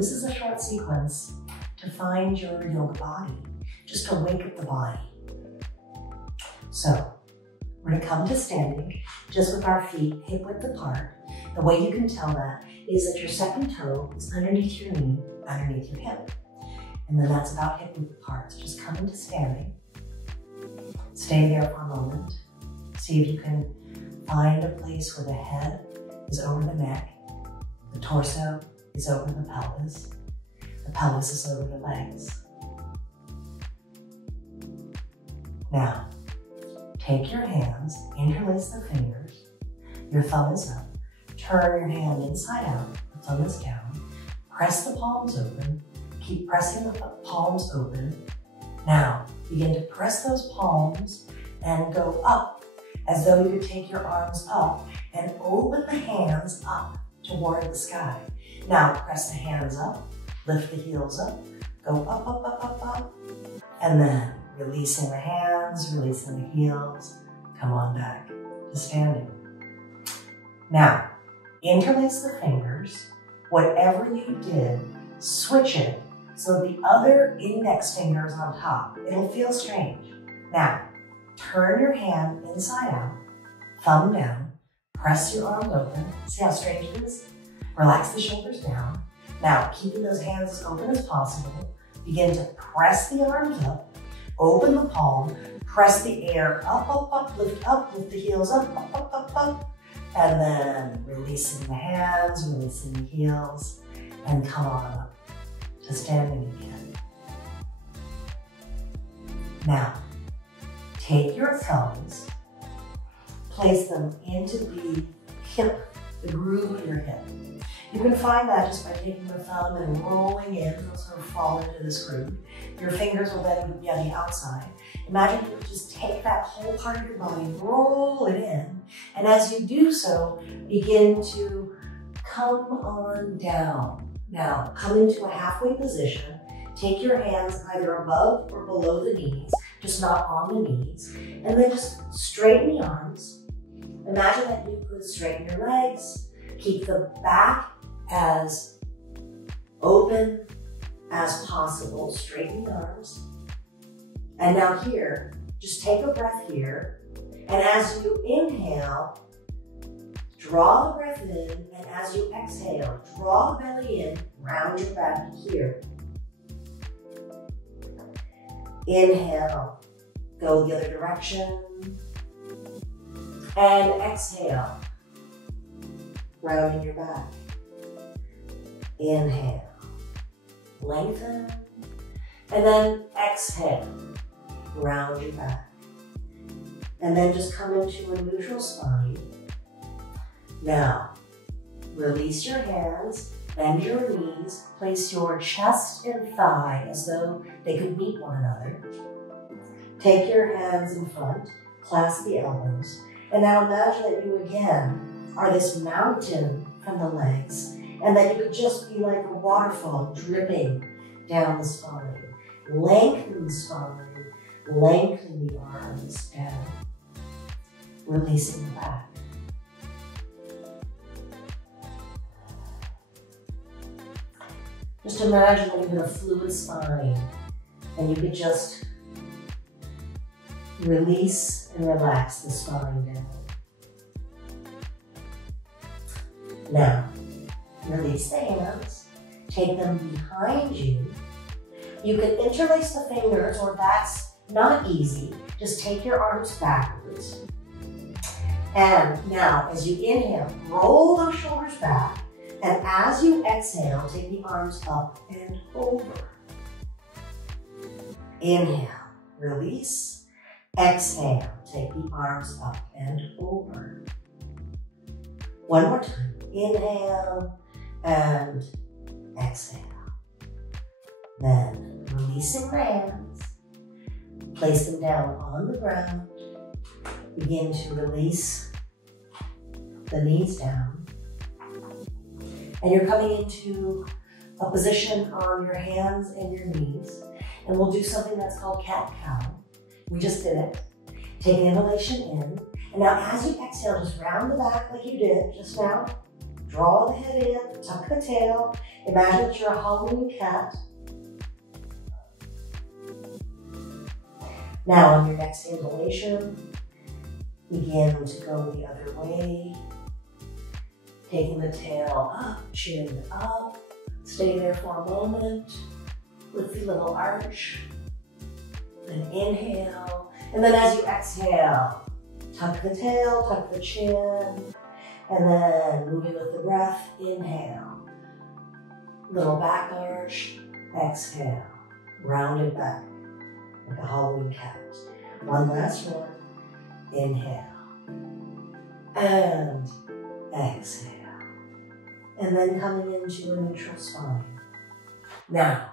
this is a short sequence to find your yoga body, just to wake up the body. So we're gonna come to standing, just with our feet hip width apart. The way you can tell that is that your second toe is underneath your knee, underneath your hip. And then that's about hip width apart. So just come into standing. Stay there for a moment. See if you can find a place where the head is over the neck, the torso is over the pelvis is over the legs. Now, take your hands, interlace the fingers, your thumb is up, turn your hand inside out, the thumb is down, press the palms open, keep pressing the palms open. Now, begin to press those palms and go up, as though you could take your arms up and open the hands up toward the sky. Now, press the hands up, lift the heels up, go up, up, up, up, up, and then releasing the hands, releasing the heels, come on back to standing. Now, interlace the fingers. Whatever you did, switch it so the other index finger is on top. It'll feel strange. Now, turn your hand inside out, thumb down, press your arms open. See how strange it is? Relax the shoulders down. Now, keeping those hands as open as possible, begin to press the arms up, open the palm, press the air up, lift the heels up, up, and then releasing the hands, releasing the heels, and come on up to standing again. Now, take your thumbs, place them into the hip, the groove of your hip. You can find that just by taking the thumb and rolling in, it'll sort of fall into this groove. Your fingers will then be on the outside. Imagine you would just take that whole part of your body, roll it in, and as you do so, begin to come on down. Now, come into a halfway position. Take your hands either above or below the knees, just not on the knees, and then just straighten the arms. Imagine that you could straighten your legs, keep the back as open as possible, straighten the arms. And now here, just take a breath here, and as you inhale, draw the breath in, and as you exhale, draw the belly in, round your back here. Inhale, go the other direction, and exhale, rounding your back. Inhale, lengthen, and then exhale, round your back. And then just come into a neutral spine. Now, release your hands, bend your knees, place your chest and thigh as though they could meet one another. Take your hands in front, clasp the elbows, and now imagine that you again are this mountain from the legs, and that you could just be like a waterfall dripping down the spine. Lengthen the spine, lengthen the arms down, releasing the back. Just imagine that you had a fluid spine and you could just release and relax the spine down. Now, release the hands, take them behind you. You can interlace the fingers, or that's not easy. Just take your arms backwards. And now, as you inhale, roll those shoulders back. And as you exhale, take the arms up and over. Inhale, release. Exhale, take the arms up and over. One more time. Inhale and exhale. Then releasing the hands, place them down on the ground. Begin to release the knees down. And you're coming into a position on your hands and your knees. And we'll do something that's called cat-cow. We just did it. Take an inhalation in. And now as you exhale, just round the back like you did just now. draw the head in, tuck the tail. Imagine that you're a Halloween cat. Now on your next inhalation, begin to go the other way. Taking the tail up, chin up. Stay there for a moment with the little arch. Then inhale. And then as you exhale, tuck the tail, tuck the chin. And then moving with the breath, inhale. Little back arch, exhale. Round it back like a Halloween cat. One last one. Inhale. And exhale. And then coming into a neutral spine. Now,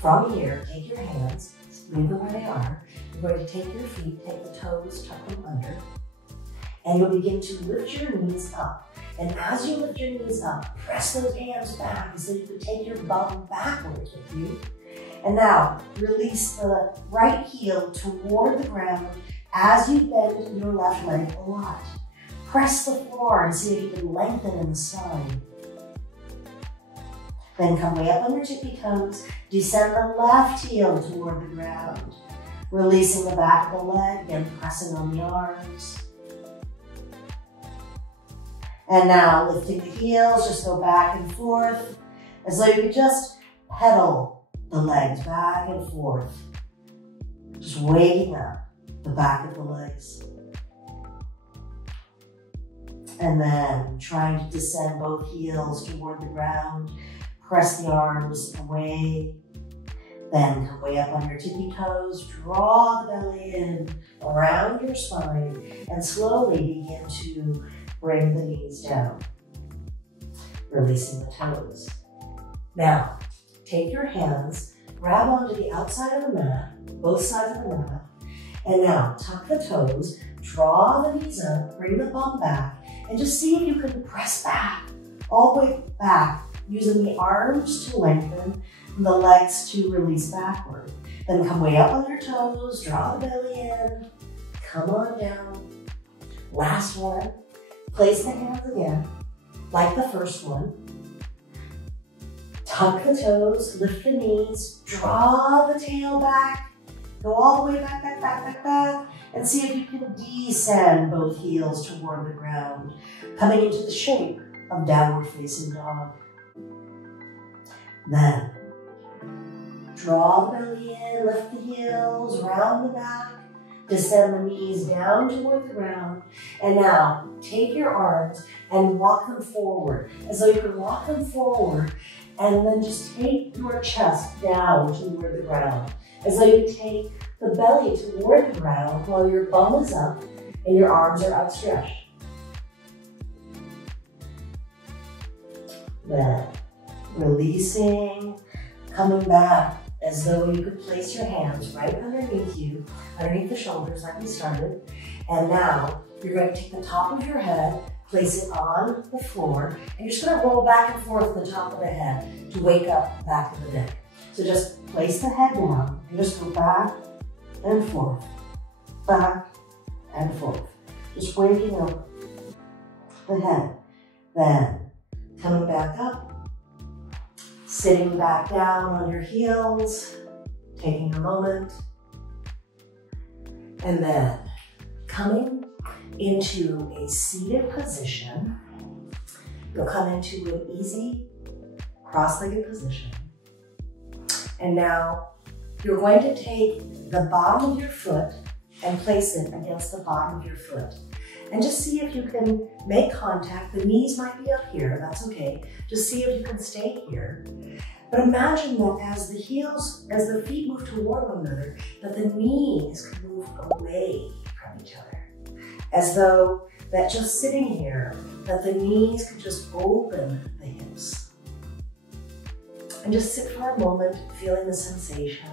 from here, take your hands, leave them where they are. You're going to take your feet, take the toes, tuck them under. And you'll begin to lift your knees up. And as you lift your knees up, press those hands back so you can take your bum backwards with you. And now, release the right heel toward the ground as you bend your left leg a lot. Press the floor and see if you can lengthen in the spine. Then come way up on your tippy toes. Descend the left heel toward the ground. Releasing the back of the leg and pressing on the arms. And now lifting the heels, just go back and forth as though you could just pedal the legs back and forth. Just waking up the back of the legs. And then trying to descend both heels toward the ground. Press the arms away. Then come way up on your tippy toes. Draw the belly in around your spine and slowly begin to bring the knees down. Releasing the toes. Now, take your hands, grab onto the outside of the mat, both sides of the mat, and now tuck the toes, draw the knees up, bring the bum back, and just see if you can press back, all the way back, using the arms to lengthen and the legs to release backward. Then come way up on your toes, draw the belly in, come on down. Last one, place the hands again, like the first one. Tuck the toes, lift the knees, draw the tail back, go all the way back, back, back, back, back, and see if you can descend both heels toward the ground, coming into the shape of downward facing dog. Then, draw the belly in, lift the heels, round the back, descend the knees down toward the ground, and now take your arms and walk them forward, as though you can walk them forward, and then just take your chest down toward the ground, as though you take the belly toward the ground while your bum is up and your arms are outstretched. Then, releasing, coming back as though you could place your hands right underneath you, underneath the shoulders like we started. And now you're going to take the top of your head, place it on the floor, and you're just going to roll back and forth the top of the head to wake up the back of the neck. So just place the head down and just go back and forth, back and forth. Just waking up the head. Then coming back up, sitting back down on your heels, taking a moment, and then coming into a seated position. You'll come into an easy cross-legged position. And now you're going to take the bottom of your foot and place it against the bottom of your foot. And just see if you can make contact. The knees might be up here, that's okay. Just see if you can stay here. But imagine that as the feet move toward one another, that the knees can move away from each other. As though that just sitting here, that the knees could just open the hips. And just sit for a moment, feeling the sensation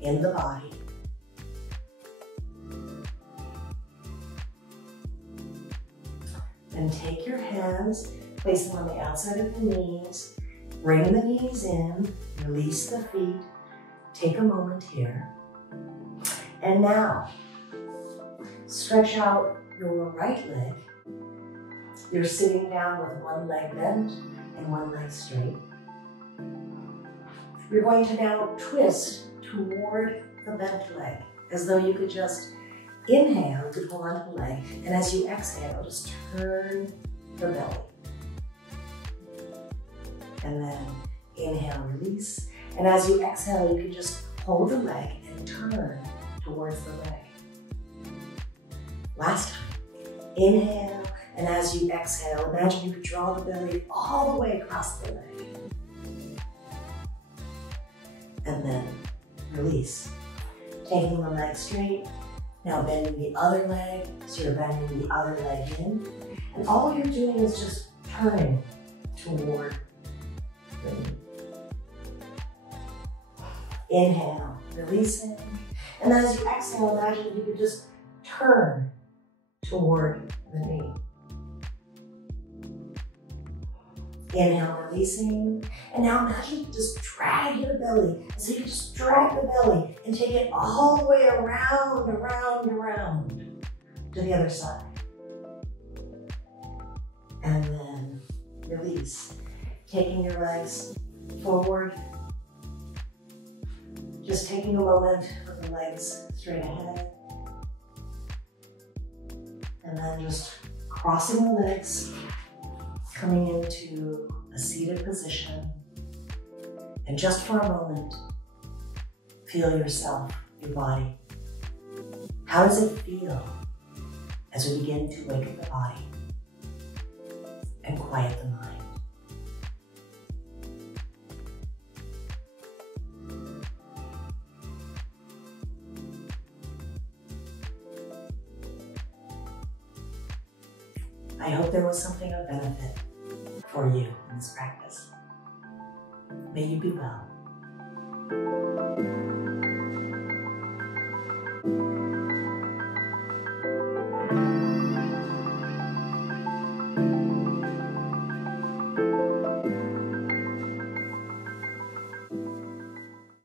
in the body. And take your hands, place them on the outside of the knees, bring the knees in, release the feet, take a moment here. And now, stretch out your right leg You're sitting down with one leg bent and one leg straight. You're going to now twist toward the bent leg, as though you could just inhale to pull onto the leg, and as you exhale, just turn the belly. And then inhale, release. And as you exhale, you can just hold the leg and turn towards the leg. Last time. Inhale, and as you exhale, imagine you could draw the belly all the way across the leg. And then release. Taking the leg straight, now bending the other leg, so you're bending the other leg in. And all you're doing is just turning toward the knee. Inhale, releasing. And then as you exhale, imagine you could just turn toward the knee. Inhale, releasing. And now imagine you just drag your belly. So you just drag the belly and take it all the way around, around, around to the other side. And then release. Taking your legs forward. Just taking a moment with the legs straight ahead. And then just crossing the legs, coming into a seated position. And just for a moment, feel yourself, your body. How does it feel as we begin to wake up the body and quiet the mind? I hope there was something of benefit for you in this practice. May you be well.